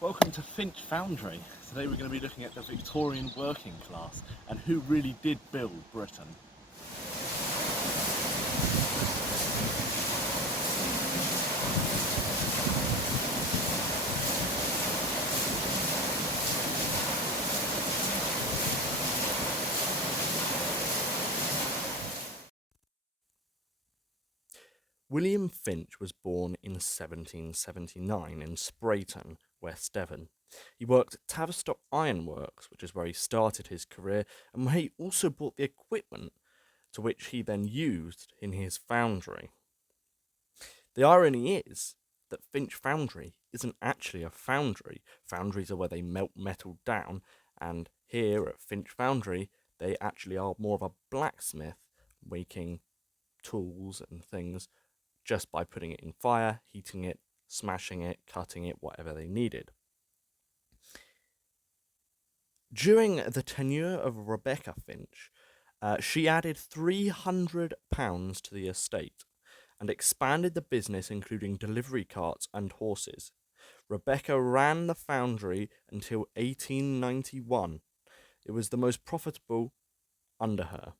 Welcome to Finch Foundry. Today we're going to be looking at the Victorian working class and who really did build Britain. William Finch was born in 1779 in Sprayton, West Devon. He worked at Tavistock Ironworks, which is where he started his career, and where he also bought the equipment to which he then used in his foundry. The irony is that Finch Foundry isn't actually a foundry. Foundries are where they melt metal down, and here at Finch Foundry, they actually are more of a blacksmith, making tools and things just by putting it in fire, heating it, smashing it, cutting it, whatever they needed. During the tenure of Rebecca Finch, she added £300 to the estate and expanded the business, including delivery carts and horses. Rebecca ran the foundry until 1891. It was the most profitable under her.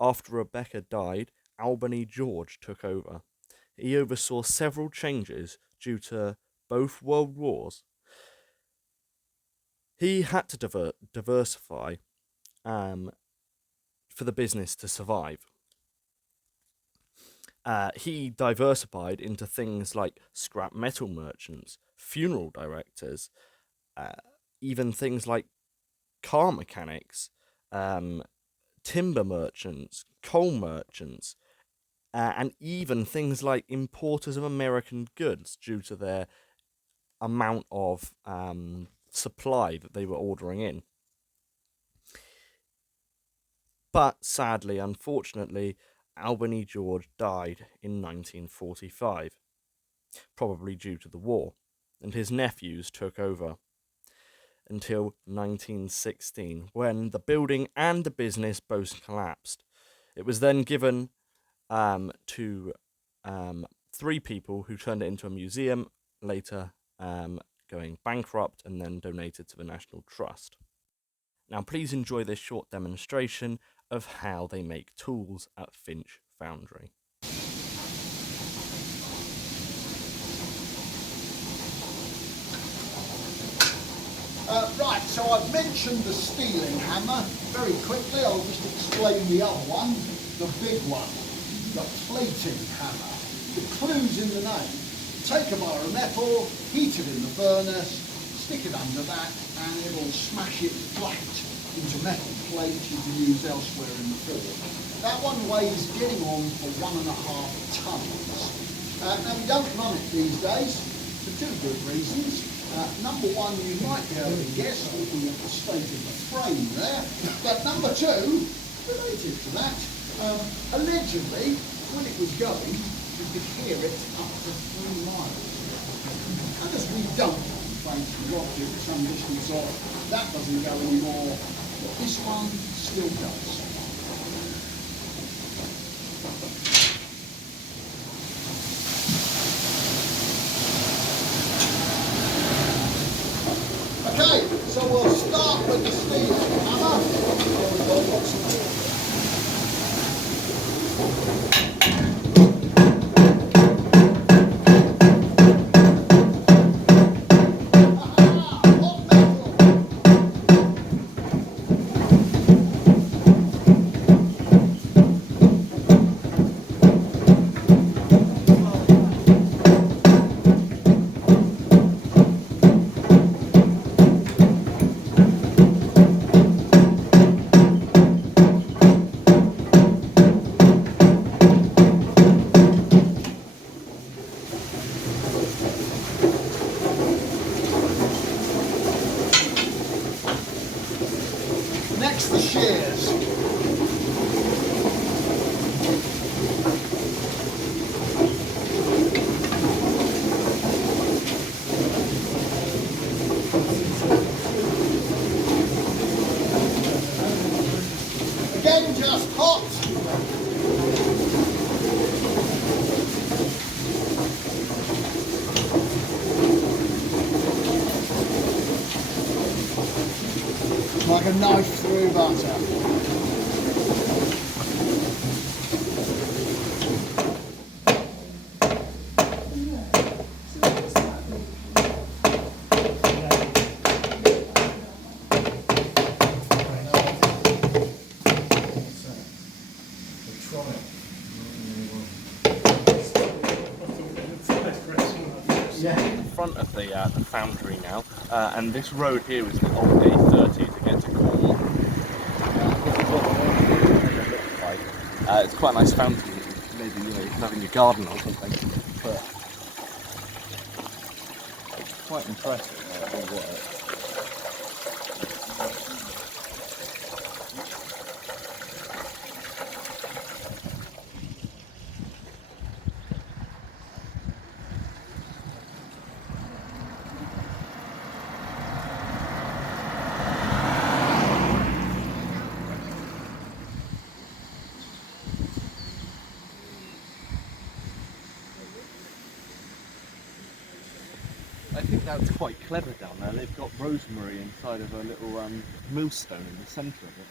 After Rebecca died, Albany George took over. He oversaw several changes due to both world wars. He had to diversify for the business to survive. He diversified into things like scrap metal merchants, funeral directors, even things like car mechanics, timber merchants, coal merchants, and even things like importers of American goods due to their amount of supply that they were ordering in. But sadly, unfortunately, Albany George died in 1945, probably due to the war, and his nephews took over until 1916, when the building and the business both collapsed. It was then given to three people who turned it into a museum, later going bankrupt, and then donated to the National Trust. Now please enjoy this short demonstration of how they make tools at Finch Foundry. Right, so I've mentioned the steeling hammer. Very quickly, I'll just explain the other one, the big one, the plating hammer. The clue's in the name. Take a bar of metal, heat it in the furnace, stick it under that, and it'll smash it flat into metal plates you can use elsewhere in the forge. That one weighs getting on for 1.5 tons. Now, we don't run it these days for two good reasons. Number one, you might be able to guess, looking at the state of the frame there. But number two, related to that, allegedly, when it was going, you could hear it up to 3 miles. And as we don't place the object some distance off, that doesn't go anymore, but this one still does. Okay, so we'll start with the steeling hammer. We've got lots of water. Next, the shears. like a knife through butter. In front of the foundry now, and this road here is the old A30 to get to Cornwall. It's quite a nice foundry. Maybe you can have in your garden or something. But it's quite impressive. All work. I think that's quite clever down there. They've got rosemary inside of a little millstone in the centre of it.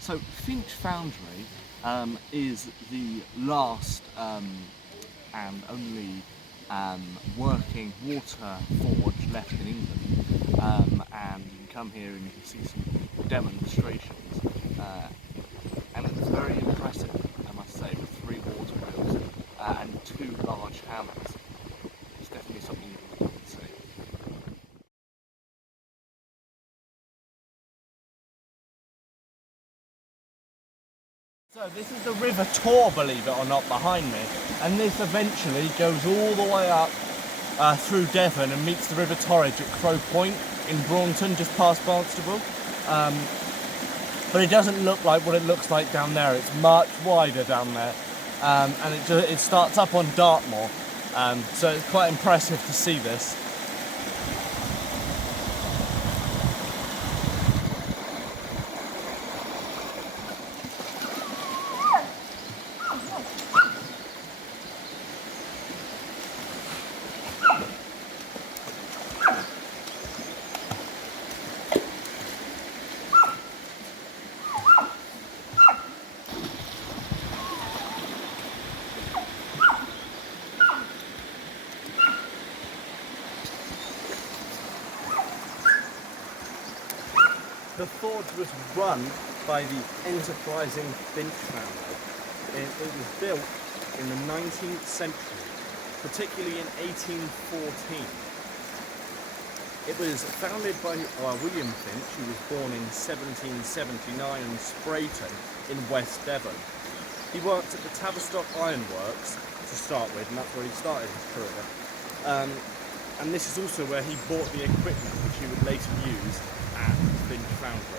So Finch Foundry is the last and only working water forge left in England, and you can come here and you can see some demonstrations, and it's very impressive, I must say, with 3 water wheels and 2 large hammers. It's definitely something you can look and see. So this is the River Tor, believe it or not, behind me, and this eventually goes all the way up through Devon and meets the River Torrage at Crow Point in Braunton, just past Barnstable. But it doesn't look like what it looks like down there. It's much wider down there, and it starts up on Dartmoor, so it's quite impressive to see this. The forge was run by the enterprising Finch Foundry. It was built in the 19th century, particularly in 1814. It was founded by William Finch, who was born in 1779 in Sprayton in West Devon. He worked at the Tavistock Iron Works to start with, and that's where he started his career. And this is also where he bought the equipment which he would later use at Finch Foundry.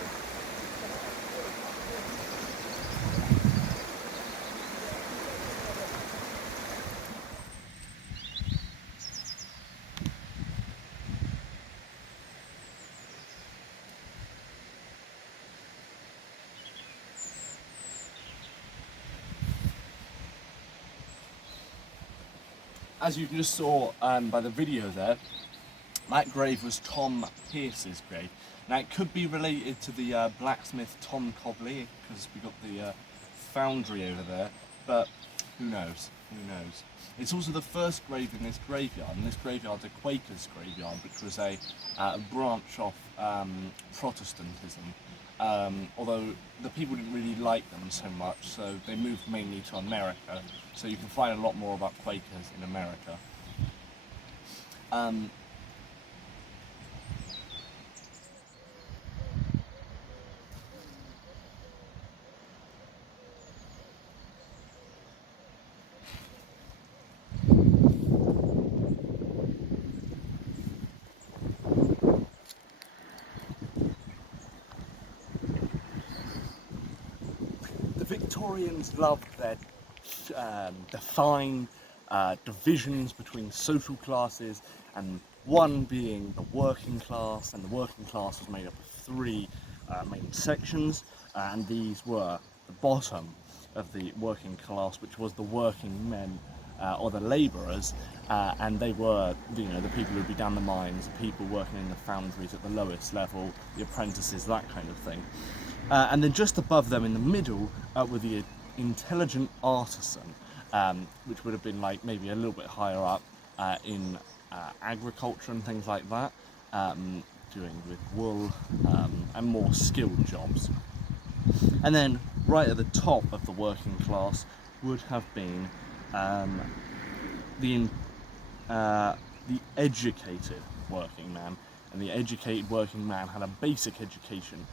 As you just saw by the video there, that grave was Tom Pearce's grave. Now it could be related to the blacksmith Tom Cobley, because we got the foundry over there, but who knows, who knows. It's also the first grave in this graveyard, and this graveyard's a Quaker's graveyard, which was a branch of Protestantism. Although the people didn't really like them so much, so they moved mainly to America. So you can find a lot more about Quakers in America. The Victorians loved their defined divisions between social classes, and one being the working class, and the working class was made up of 3 main sections, and these were the bottom, of the working class, which was the working men or the labourers, and they were, the people who'd be down the mines, the people working in the foundries at the lowest level, the apprentices, that kind of thing. And then just above them in the middle were the intelligent artisan, which would have been like maybe a little bit higher up in agriculture and things like that, doing with wool and more skilled jobs. And then right at the top of the working class would have been the educated working man, and the educated working man had a basic education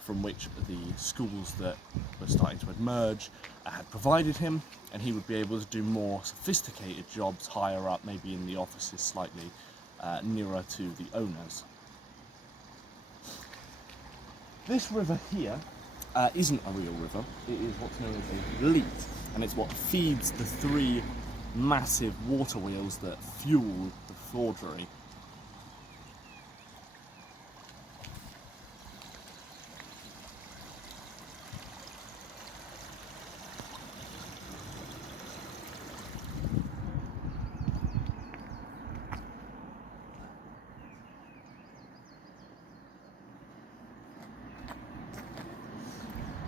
from which the schools that were starting to emerge had provided him, and he would be able to do more sophisticated jobs higher up, maybe in the offices slightly nearer to the owners. This river here isn't a real river. It is what's known as a leat, and it's what feeds the three massive water wheels that fuel the forgery.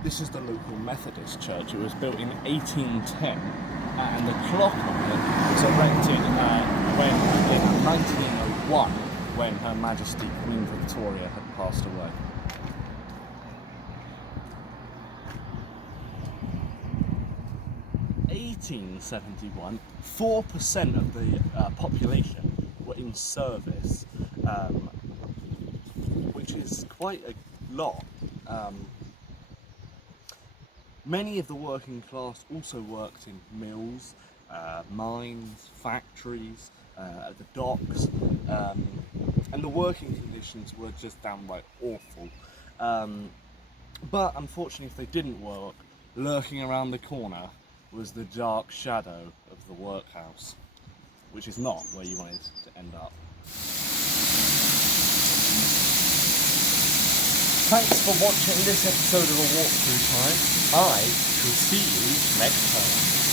This is the local Methodist Church. It was built in 1810, and the clock on it was erected in 1901, when Her Majesty Queen Victoria had passed away. In 1871, 4% of the population were in service, which is quite a lot. Many of the working class also worked in mills, mines, factories, at the docks, and the working conditions were just downright awful. But unfortunately, if they didn't work, lurking around the corner was the dark shadow of the workhouse, which is not where you wanted to end up. Thanks for watching this episode of A Walk Through Time. I shall see you next time.